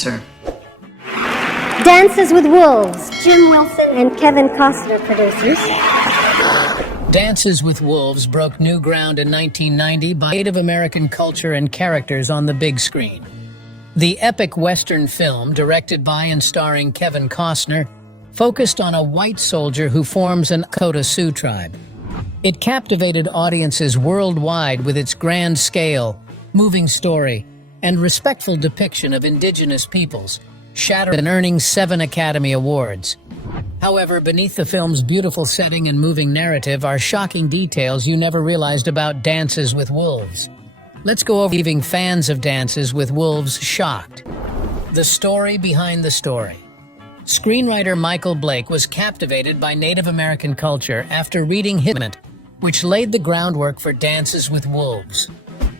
sir. Dances with Wolves, Jim Wilson and Kevin Costner producers. Dances with Wolves broke new ground in 1990 by Native American culture and characters on the big screen. The epic Western film, directed by and starring Kevin Costner, focused on a white soldier who forms an Lakota Sioux tribe. It captivated audiences worldwide with its grand scale, moving story, and respectful depiction of indigenous peoples, shattered and earning 7 Academy Awards. However, beneath the film's beautiful setting and moving narrative are shocking details you never realized about Dances with Wolves. Let's go over leaving fans of Dances with Wolves shocked. The story behind the story. Screenwriter Michael Blake was captivated by Native American culture after reading Hitman, which laid the groundwork for Dances with Wolves.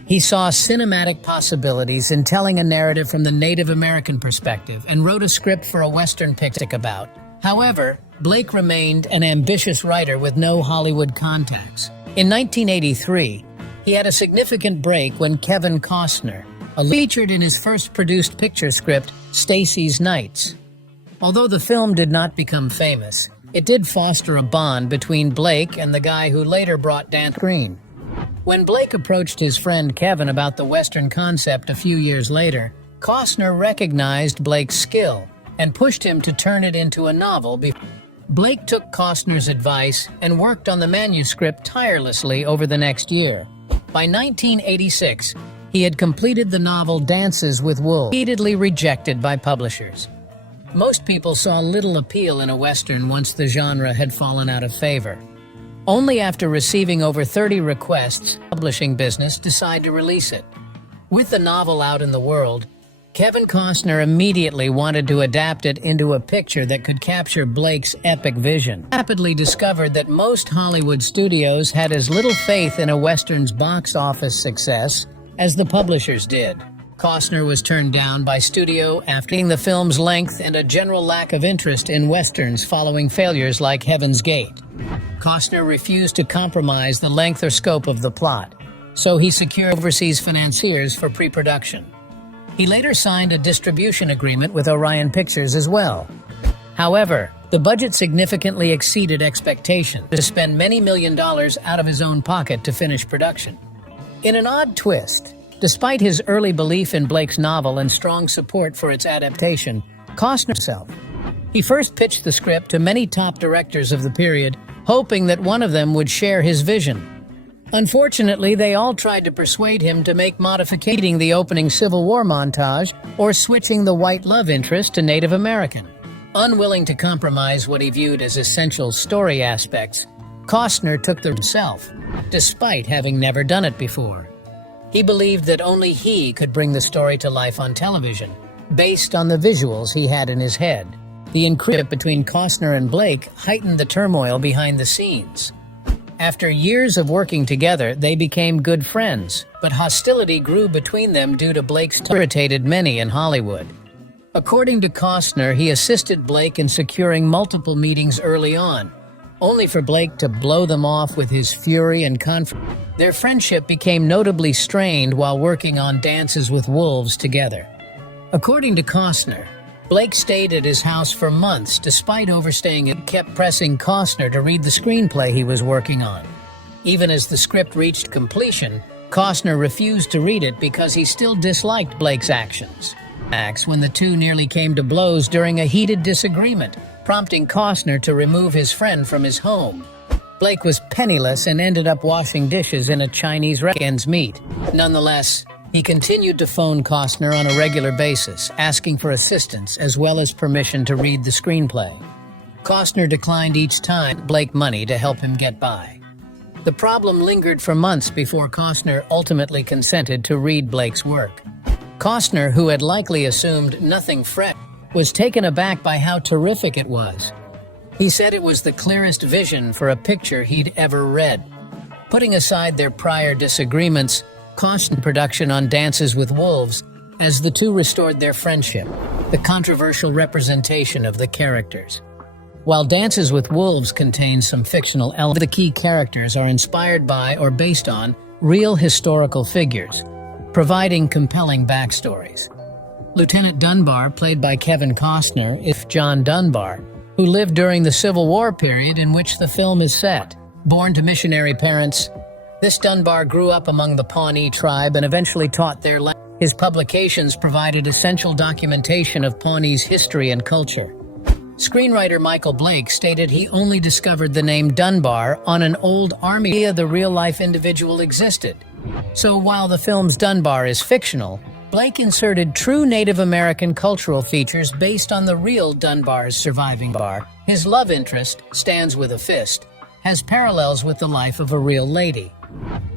He saw cinematic possibilities in telling a narrative from the Native American perspective and wrote a script for a Western picture about. However, Blake remained an ambitious writer with no Hollywood contacts. In 1983, he had a significant break when Kevin Costner, featured in his first produced picture script, Stacy's Nights. Although the film did not become famous, it did foster a bond between Blake and the guy who later brought Dan Green. When Blake approached his friend Kevin about the Western concept a few years later, Costner recognized Blake's skill and pushed him to turn it into a novel. Blake took Costner's advice and worked on the manuscript tirelessly over the next year. By 1986, he had completed the novel Dances with Wolves, repeatedly rejected by publishers. Most people saw little appeal in a Western once the genre had fallen out of favor. Only after receiving over 30 requests, the publishing business decided to release it. With the novel out in the world, Kevin Costner immediately wanted to adapt it into a picture that could capture Blake's epic vision. He rapidly discovered that most Hollywood studios had as little faith in a Western's box office success as the publishers did. Costner was turned down by studio after the film's length and a general lack of interest in Westerns following failures like Heaven's Gate. Costner refused to compromise the length or scope of the plot, so he secured overseas financiers for pre-production. He later signed a distribution agreement with Orion Pictures as well. However, the budget significantly exceeded expectations to spend many $millions out of his own pocket to finish production. In an odd twist, despite his early belief in Blake's novel and strong support for its adaptation, Costner himself. He first pitched the script to many top directors of the period, hoping that one of them would share his vision. Unfortunately, they all tried to persuade him to make modificating the opening Civil War montage or switching the white love interest to Native American. Unwilling to compromise what he viewed as essential story aspects, Costner took the himself, despite having never done it before. He believed that only he could bring the story to life on television, based on the visuals he had in his head. The encryption between Costner and Blake heightened the turmoil behind the scenes. After years of working together, they became good friends, but hostility grew between them due to Blake's irritated many in Hollywood. According to Costner, he assisted Blake in securing multiple meetings early on, only for Blake to blow them off with his fury and conflict. Their friendship became notably strained while working on Dances with Wolves together. According to Costner, Blake stayed at his house for months despite overstaying and kept pressing Costner to read the screenplay he was working on. Even as the script reached completion, Costner refused to read it because he still disliked Blake's actions. When the two nearly came to blows during a heated disagreement, prompting Costner to remove his friend from his home. Blake was penniless and ended up washing dishes in a Chinese restaurant's meat. Nonetheless, he continued to phone Costner on a regular basis, asking for assistance as well as permission to read the screenplay. Costner declined each time Blake money to help him get by. The problem lingered for months before Costner ultimately consented to read Blake's work. Costner, who had likely assumed nothing fresh, was taken aback by how terrific it was. He said it was the clearest vision for a picture he'd ever read. Putting aside their prior disagreements, Costner production on Dances with Wolves, as the two restored their friendship, the controversial representation of the characters. While Dances with Wolves contains some fictional elements, the key characters are inspired by or based on real historical figures, providing compelling backstories. Lieutenant Dunbar, played by Kevin Costner, is John Dunbar, who lived during the Civil War period in which the film is set. Born to missionary parents, this Dunbar grew up among the Pawnee tribe and eventually taught their language. His publications provided essential documentation of Pawnee's history and culture. Screenwriter Michael Blake stated he only discovered the name Dunbar on an old army idea the real-life individual existed. So while the film's Dunbar is fictional, Blake inserted true Native American cultural features based on the real Dunbar's surviving bar. His love interest, Stands with a Fist, has parallels with the life of a real lady.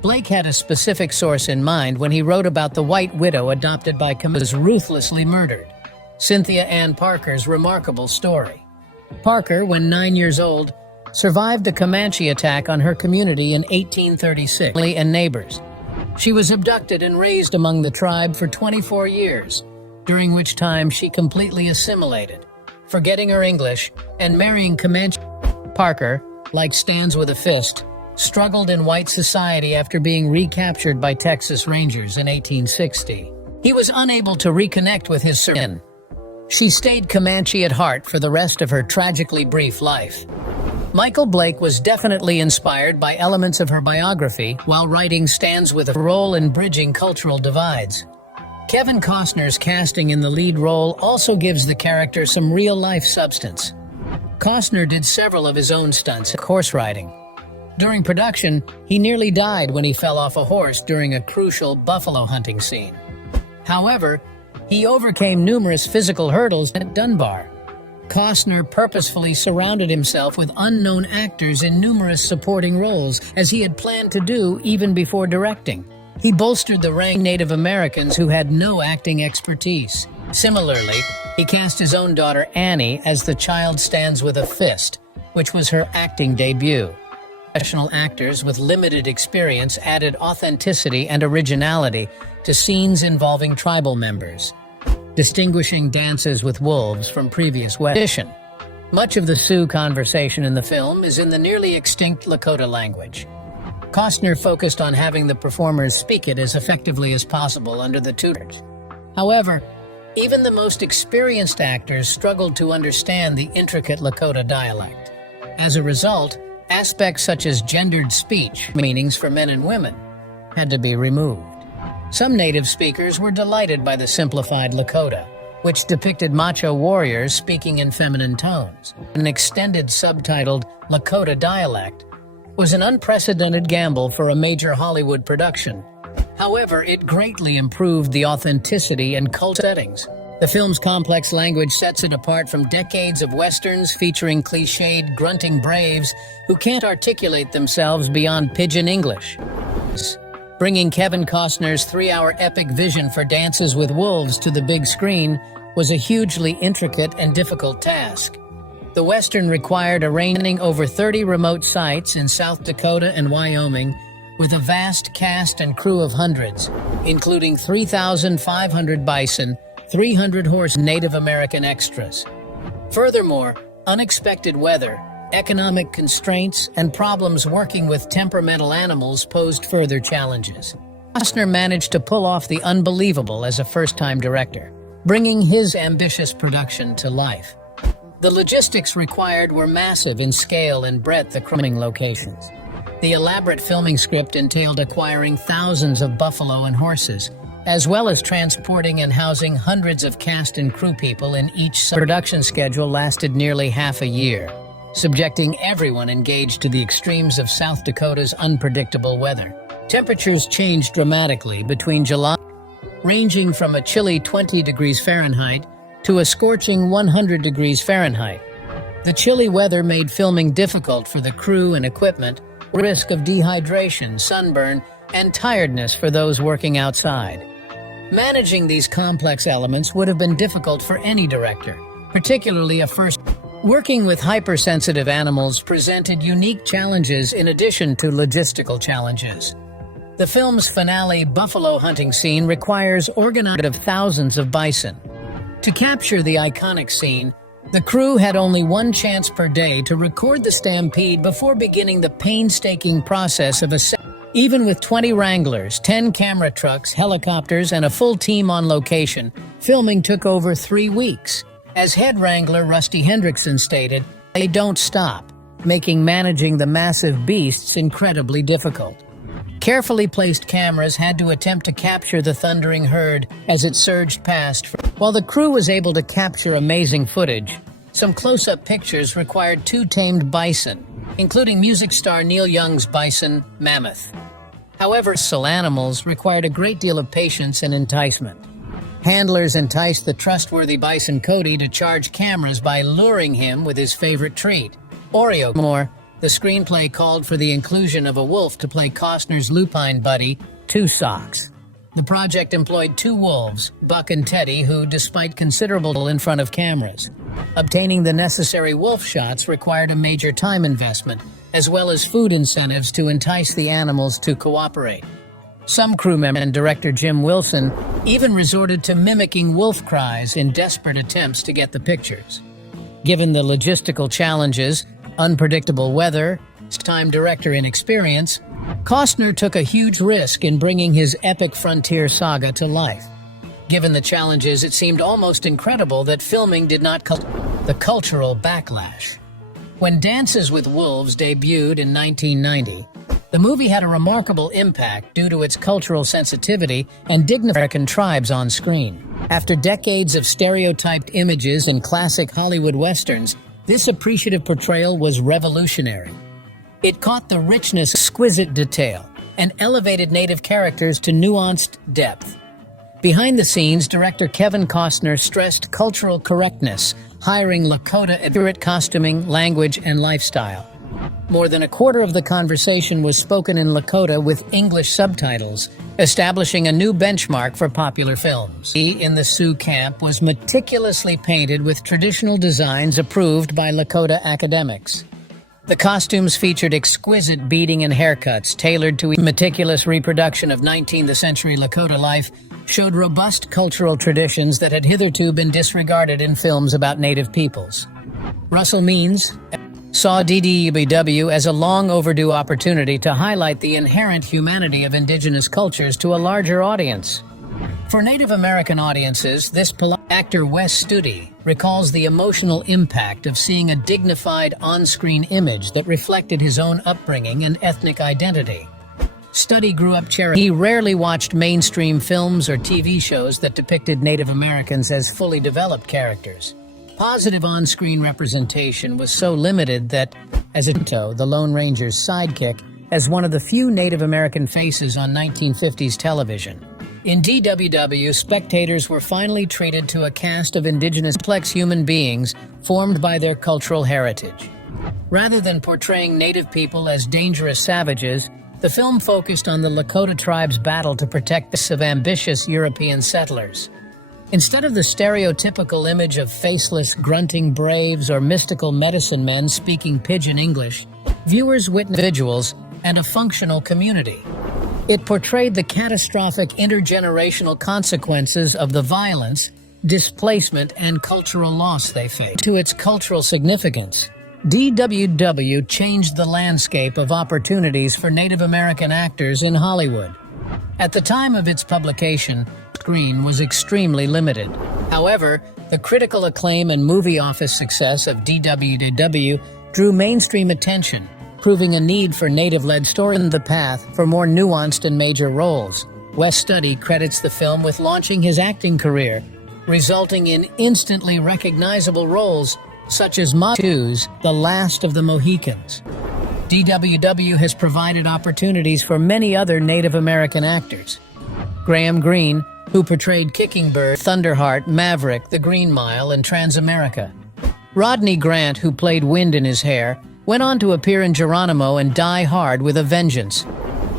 Blake had a specific source in mind when he wrote about the white widow adopted by Camus ruthlessly murdered, Cynthia Ann Parker's remarkable story. Parker, when 9 years old, survived a Comanche attack on her community in 1836 and neighbors. She was abducted and raised among the tribe for 24 years, during which time she completely assimilated, forgetting her English and marrying Comanche. Parker, like Stands with a Fist, struggled in white society after being recaptured by Texas Rangers in 1860. He was unable to reconnect with his sin. She stayed Comanche at heart for the rest of her tragically brief life. Michael Blake was definitely inspired by elements of her biography while writing Stands with a role in bridging cultural divides. Kevin Costner's casting in the lead role also gives the character some real-life substance. Costner did several of his own stunts at horse riding. During production, he nearly died when he fell off a horse during a crucial buffalo hunting scene. However, he overcame numerous physical hurdles at Dunbar. Costner purposefully surrounded himself with unknown actors in numerous supporting roles, as he had planned to do even before directing. He bolstered the rank of Native Americans who had no acting expertise. Similarly, he cast his own daughter Annie as the child Stands with a Fist, which was her acting debut. Professional actors with limited experience added authenticity and originality to scenes involving tribal members, distinguishing Dances with Wolves from previous edition. Much of the Sioux conversation in the film is in the nearly extinct Lakota language. Costner focused on having the performers speak it as effectively as possible under the tutors. However, even the most experienced actors struggled to understand the intricate Lakota dialect. As a result, aspects such as gendered speech, meanings for men and women, had to be removed. Some native speakers were delighted by the simplified Lakota, which depicted macho warriors speaking in feminine tones. An extended subtitled Lakota dialect was an unprecedented gamble for a major Hollywood production. However, it greatly improved the authenticity and cult settings. The film's complex language sets it apart from decades of westerns featuring cliched, grunting braves who can't articulate themselves beyond pidgin English. Bringing Kevin Costner's 3-hour epic vision for Dances with Wolves to the big screen was a hugely intricate and difficult task. The Western required arranging over 30 remote sites in South Dakota and Wyoming, with a vast cast and crew of hundreds, including 3,500 bison, 300 horse Native American extras. Furthermore, unexpected weather, economic constraints, and problems working with temperamental animals posed further challenges. Costner managed to pull off the unbelievable as a first-time director, bringing his ambitious production to life. The logistics required were massive in scale and breadth across locations. The elaborate filming script entailed acquiring thousands of buffalo and horses, as well as transporting and housing hundreds of cast and crew people in each production schedule lasted nearly half a year, subjecting everyone engaged to the extremes of South Dakota's unpredictable weather. Temperatures changed dramatically between July, ranging from a chilly 20 degrees Fahrenheit to a scorching 100 degrees Fahrenheit. The chilly weather made filming difficult for the crew and equipment, risk of dehydration, sunburn, and tiredness for those working outside. Managing these complex elements would have been difficult for any director, particularly a first. Working with hypersensitive animals presented unique challenges in addition to logistical challenges. The film's finale buffalo hunting scene requires organizing of thousands of bison. To capture the iconic scene, the crew had only one chance per day to record the stampede before beginning the painstaking process of Even with 20 Wranglers, 10 camera trucks, helicopters, and a full team on location, filming took over 3 weeks. As head wrangler Rusty Hendrickson stated, "They don't stop, making managing the massive beasts incredibly difficult." Carefully placed cameras had to attempt to capture the thundering herd as it surged past. While the crew was able to capture amazing footage, some close-up pictures required 2 tamed bison, including music star Neil Young's bison, Mammoth. However, some animals required a great deal of patience and enticement. Handlers enticed the trustworthy bison Cody to charge cameras by luring him with his favorite treat, Oreo. More, the screenplay called for the inclusion of a wolf to play Costner's lupine buddy, Two Socks. The project employed 2 wolves, Buck and Teddy, who, despite considerable in front of cameras. Obtaining the necessary wolf shots required a major time investment, as well as food incentives to entice the animals to cooperate. Some crew members and director Jim Wilson even resorted to mimicking wolf cries in desperate attempts to get the pictures. Given the logistical challenges, unpredictable weather, time director inexperience, Costner took a huge risk in bringing his epic frontier saga to life. Given the challenges, it seemed almost incredible that filming did not the cultural backlash. When Dances with Wolves debuted in 1990, the movie had a remarkable impact due to its cultural sensitivity and dignified American tribes on screen. After decades of stereotyped images and classic Hollywood westerns, this appreciative portrayal was revolutionary. It caught the richness, exquisite detail, and elevated native characters to nuanced depth. Behind the scenes, director Kevin Costner stressed cultural correctness, hiring Lakota accurate costuming, language, and lifestyle. More than a quarter of the conversation was spoken in Lakota with English subtitles, establishing a new benchmark for popular films. In the Sioux camp was meticulously painted with traditional designs approved by Lakota academics. The costumes featured exquisite beading and haircuts tailored to meticulous reproduction of 19th century Lakota life, showed robust cultural traditions that had hitherto been disregarded in films about Native peoples. Russell Means saw DDBW as a long overdue opportunity to highlight the inherent humanity of indigenous cultures to a larger audience. For Native American audiences, this actor Wes Studi recalls the emotional impact of seeing a dignified on-screen image that reflected his own upbringing and ethnic identity. Studi grew up Cherokee. He rarely watched mainstream films or TV shows that depicted Native Americans as fully developed characters. Positive on-screen representation was so limited that, as the Lone Ranger's sidekick, as one of the few Native American faces on 1950s television. In DWW, spectators were finally treated to a cast of indigenous complex human beings formed by their cultural heritage. Rather than portraying Native people as dangerous savages, the film focused on the Lakota tribe's battle to protect the of ambitious European settlers. Instead of the stereotypical image of faceless, grunting braves or mystical medicine men speaking pidgin English, viewers witnessed individuals and a functional community. It portrayed the catastrophic intergenerational consequences of the violence, displacement, and cultural loss they faced. To its cultural significance, DWW changed the landscape of opportunities for Native American actors in Hollywood. At the time of its publication, screen was extremely limited. However, the critical acclaim and movie office success of DWW drew mainstream attention, proving a need for Native-led story in the path for more nuanced and major roles. Wes Studi credits the film with launching his acting career, resulting in instantly recognizable roles such as Matu's The Last of the Mohicans. DWW has provided opportunities for many other Native American actors. Graham Greene, who portrayed Kicking Bird, Thunderheart, Maverick, The Green Mile, and Transamerica. Rodney Grant, who played Wind in His Hair, went on to appear in Geronimo and Die Hard with a Vengeance.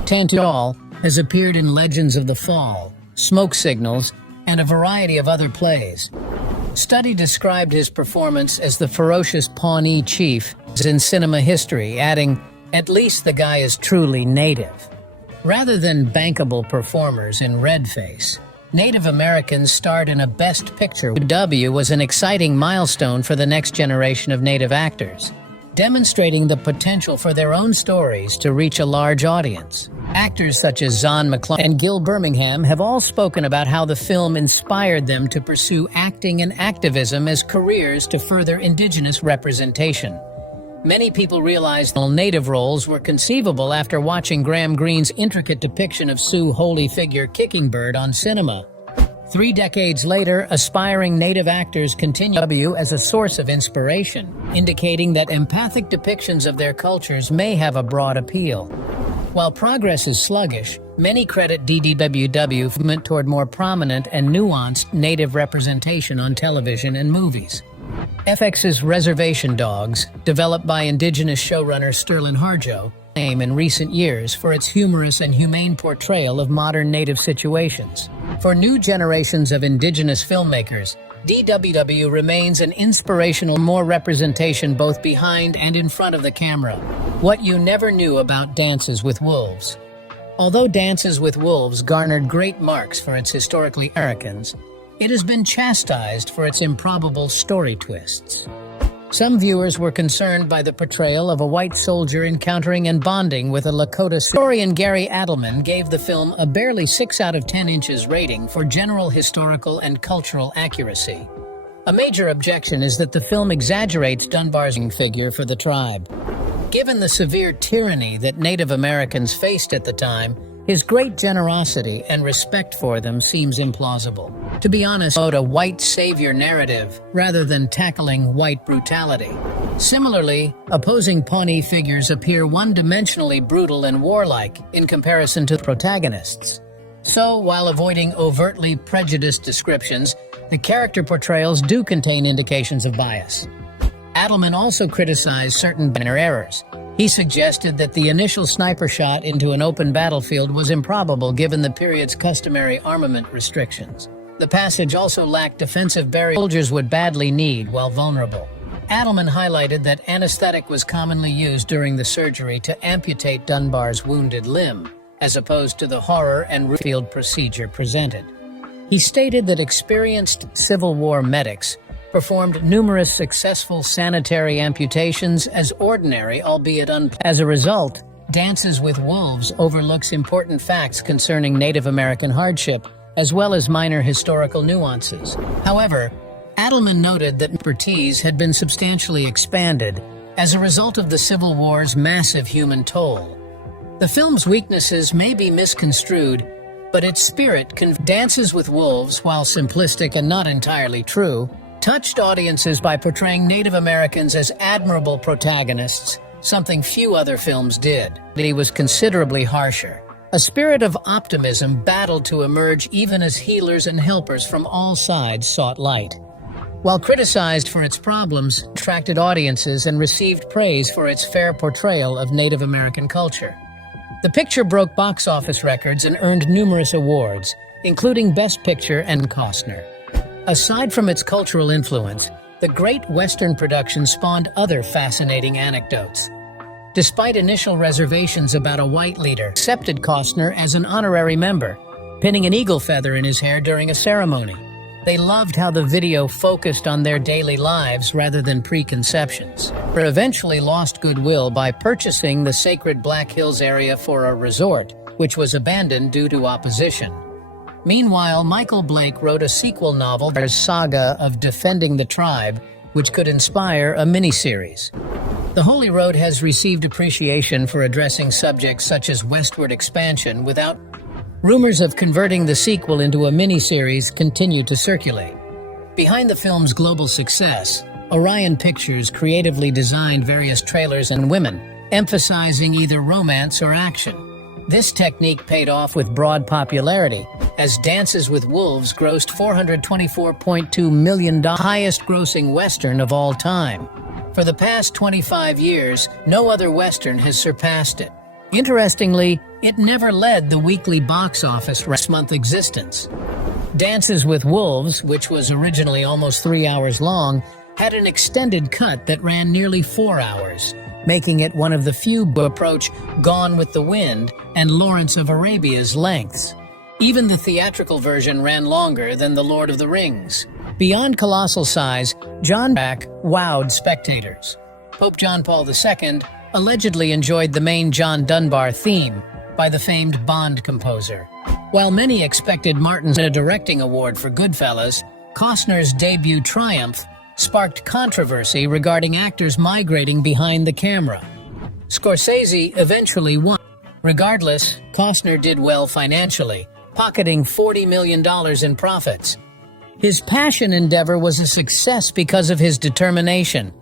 Tantal has appeared in Legends of the Fall, Smoke Signals, and a variety of other plays. Studi described his performance as the ferocious Pawnee chief in cinema history, adding, "At least the guy is truly Native." Rather than bankable performers in red face, Native Americans starred in a Best Picture. W was an exciting milestone for the next generation of Native actors, demonstrating the potential for their own stories to reach a large audience. Actors such as Zahn McClung and Gil Birmingham have all spoken about how the film inspired them to pursue acting and activism as careers to further Indigenous representation. Many people realized native roles were conceivable after watching Graham Greene's intricate depiction of Sioux holy figure Kicking Bird on cinema. 3 decades later, aspiring Native actors continue as a source of inspiration, indicating that empathic depictions of their cultures may have a broad appeal. While progress is sluggish, many credit DDWW movement toward more prominent and nuanced Native representation on television and movies. FX's Reservation Dogs, developed by Indigenous showrunner Sterling Harjo, fame in recent years for its humorous and humane portrayal of modern Native situations. For new generations of Indigenous filmmakers, DWW remains an inspirational more representation both behind and in front of the camera. What you never knew about Dances with Wolves. Although Dances with Wolves garnered great marks for its historically Americans, it has been chastised for its improbable story twists. Some viewers were concerned by the portrayal of a white soldier encountering and bonding with a Lakota historian. Gary Adelman gave the film a barely 6 out of 10 inches rating for general historical and cultural accuracy. A major objection is that the film exaggerates Dunbar's figure for the tribe. Given the severe tyranny that Native Americans faced at the time, his great generosity and respect for them seems implausible. To be honest, a white savior narrative rather than tackling white brutality. Similarly, opposing Pawnee figures appear one-dimensionally brutal and warlike in comparison to the protagonists. So, while avoiding overtly prejudiced descriptions, the character portrayals do contain indications of bias. Adelman also criticized certain minor errors. He suggested that the initial sniper shot into an open battlefield was improbable given the period's customary armament restrictions. The passage also lacked defensive barriers soldiers would badly need while vulnerable. Adelman highlighted that anesthetic was commonly used during the surgery to amputate Dunbar's wounded limb, as opposed to the horror and field procedure presented. He stated that experienced Civil War medics performed numerous successful sanitary amputations as ordinary, albeit As a result, Dances with Wolves overlooks important facts concerning Native American hardship, as well as minor historical nuances. However, Adelman noted that expertise had been substantially expanded as a result of the Civil War's massive human toll. The film's weaknesses may be misconstrued, but its spirit Dances with Wolves, while simplistic and not entirely true, touched audiences by portraying Native Americans as admirable protagonists, something few other films did. He was considerably harsher. A spirit of optimism battled to emerge even as healers and helpers from all sides sought light. While criticized for its problems, it attracted audiences and received praise for its fair portrayal of Native American culture. The picture broke box office records and earned numerous awards, including Best Picture and Costner. Aside from its cultural influence, the great Western production spawned other fascinating anecdotes. Despite initial reservations about a white leader, accepted Costner as an honorary member, pinning an eagle feather in his hair during a ceremony. They loved how the video focused on their daily lives rather than preconceptions. They eventually lost goodwill by purchasing the sacred Black Hills area for a resort, which was abandoned due to opposition. Meanwhile, Michael Blake wrote a sequel novel, The Saga of Defending the Tribe, which could inspire a miniseries. The Holy Road has received appreciation for addressing subjects such as westward expansion without rumors of converting the sequel into a miniseries continue to circulate. Behind the film's global success, Orion Pictures creatively designed various trailers and women, emphasizing either romance or action. This technique paid off with broad popularity, as Dances with Wolves grossed $424.2 million, highest-grossing Western of all time. For the past 25 years, no other Western has surpassed it. Interestingly, it never led the weekly box office month existence. Dances with Wolves, which was originally almost 3 hours long, had an extended cut that ran nearly 4 hours, making it one of the few to approach Gone with the Wind and Lawrence of Arabia's lengths. Even the theatrical version ran longer than The Lord of the Rings. Beyond colossal size, John Back wowed spectators. Pope John Paul II allegedly enjoyed the main John Dunbar theme, by the famed Bond composer. While many expected Martin a directing award for Goodfellas, Costner's debut triumph sparked controversy regarding actors migrating behind the camera. Scorsese eventually won. Regardless, Costner did well financially, pocketing $40 million in profits. His passion endeavor was a success because of his determination,